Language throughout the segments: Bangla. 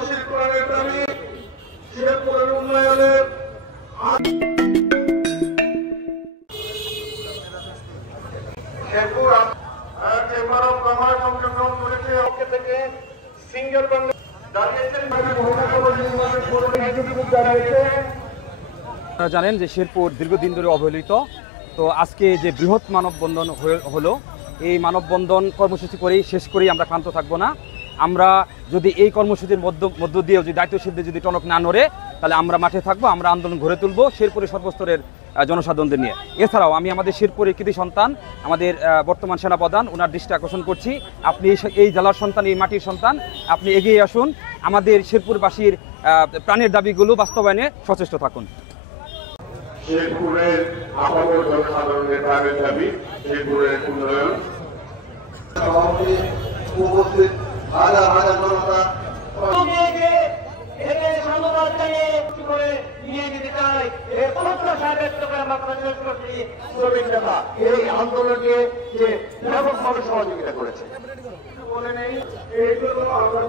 তহসিল করার দাবি শেরপুরের উন্নয়নের শেরপুর মানব কমার অংশগ্রহণ করেছে ওকে থেকে সিঙ্গেল বাংলা আপনারা জানেন যে শেরপুর দীর্ঘদিন ধরে অবহেলিত। তো আজকে যে বৃহৎ মানববন্ধন হলো, এই মানববন্ধন কর্মসূচি করেই শেষ করেই আমরা ক্লান্ত থাকবো না। আমরা যদি এই কর্মসূচির মধ্য দিয়েও যদি দায়িত্বশীলদের যদি টনক না নড়ে, তাহলে আমরা মাঠে থাকবো, আমরা আন্দোলন গড়ে তুলবো শেরপুরের সর্বস্তরের জনসাধারণদের নিয়ে। এছাড়াও আমি আমাদের শেরপুরের কৃতি সন্তান, আমাদের বর্তমান সেনাপ্রধান, ওনার দৃষ্টি আকর্ষণ করছি, আপনি এই জেলার সন্তান, এই মাটির সন্তান, আপনি এগিয়ে আসুন, আমাদের শেরপুরবাসীর প্রাণের দাবিগুলো বাস্তবায়নে সচেষ্ট থাকুন। শেরপুরের আপামর জনসাধারণের প্রাণের দাবি শেরপুরের উন্নয়ন। উপস্থিত হাজার হাজার জনতা এই আন্দোলনকে যে ব্যাপকভাবে সহযোগিতা করেছে বলে নেই। এই জন্য আমরা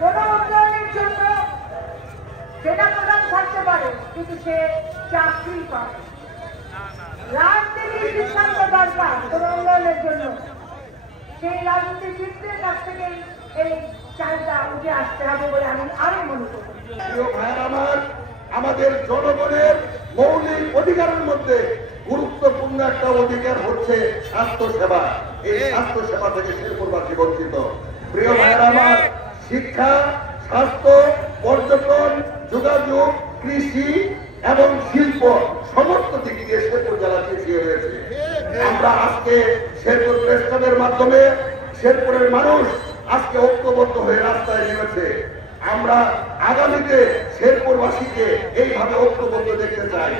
সকলকে সেনাপ্রধান থাকতে পারে, কিন্তু সে চাকরি পায়। রাজনীতির সিদ্ধান্ত দরকার কোন উন্নয়নের জন্য, সেই রাজনীতিবিদদের কাছ থেকে এই চাহিদা উঠে আসতে হবে বলে আমি আরো মনে করি। আমাদের জনগণের মৌলিক অধিকারের মধ্যে গুরুত্বপূর্ণ একটা অধিকার হচ্ছে স্বাস্থ্যসেবা। এই স্বাস্থ্যসেবা থেকে শেরপুরবাসী বঞ্চিত। প্রিয় ভাইয়েরা আমার, শিক্ষা, স্বাস্থ্য, পর্যটন, যোগাযোগ, কৃষি এবং শিল্প সমস্ত দিক দিয়ে শেরপুর জেলা পিছিয়ে রয়েছে। আমরা আজকে শেরপুর প্রেস ক্লাবের মাধ্যমে শেরপুরের মানুষ আজকে ঐক্যবদ্ধ হয়ে রাস্তায় নেমেছে। আমরা আগামীতে শেরপুরবাসীকে এইভাবে ঐক্যবদ্ধ দেখতে চাই।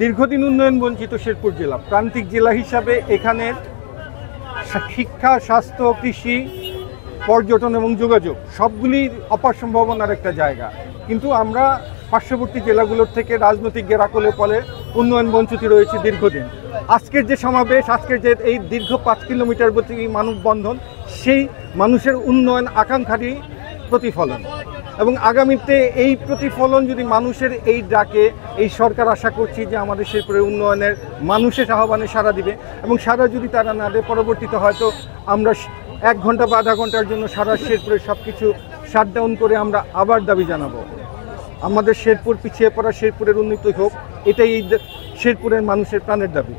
দীর্ঘদিন উন্নয়ন বঞ্চিত শেরপুর জেলা, প্রান্তিক জেলা হিসাবে এখানের শিক্ষা, স্বাস্থ্য, কৃষি, পর্যটন এবং যোগাযোগ সবগুলি অপার সম্ভাবনার একটা জায়গা, কিন্তু আমরা পার্শ্ববর্তী জেলাগুলোর থেকে রাজনৈতিক গেরাকলে ফলে উন্নয়ন বঞ্চিত রয়েছে দীর্ঘদিন। আজকের যে সমাবেশ, আজকের যে এই দীর্ঘ 5 কিলোমিটার প্রতি মানববন্ধন, সেই মানুষের উন্নয়ন আকাঙ্ক্ষারই প্রতিফলন, এবং আগামীতে এই প্রতিফলন যদি মানুষের এই ডাকে এই সরকার আশা করছি যে আমাদের শেরপুরের উন্নয়নের মানুষের আহ্বানে সাড়া দিবে, এবং সাড়া যদি তারা না দেয়, পরবর্তীতে হয়তো আমরা 1 ঘন্টা বা আধা ঘন্টার জন্য সারা শেরপুরের সব কিছু শাটডাউন করে আমরা আবার দাবি জানাবো। আমাদের শেরপুর পিছিয়ে পড়া শেরপুরের উন্নতি হোক, এটাই এই শেরপুরের মানুষের প্রাণের দাবি।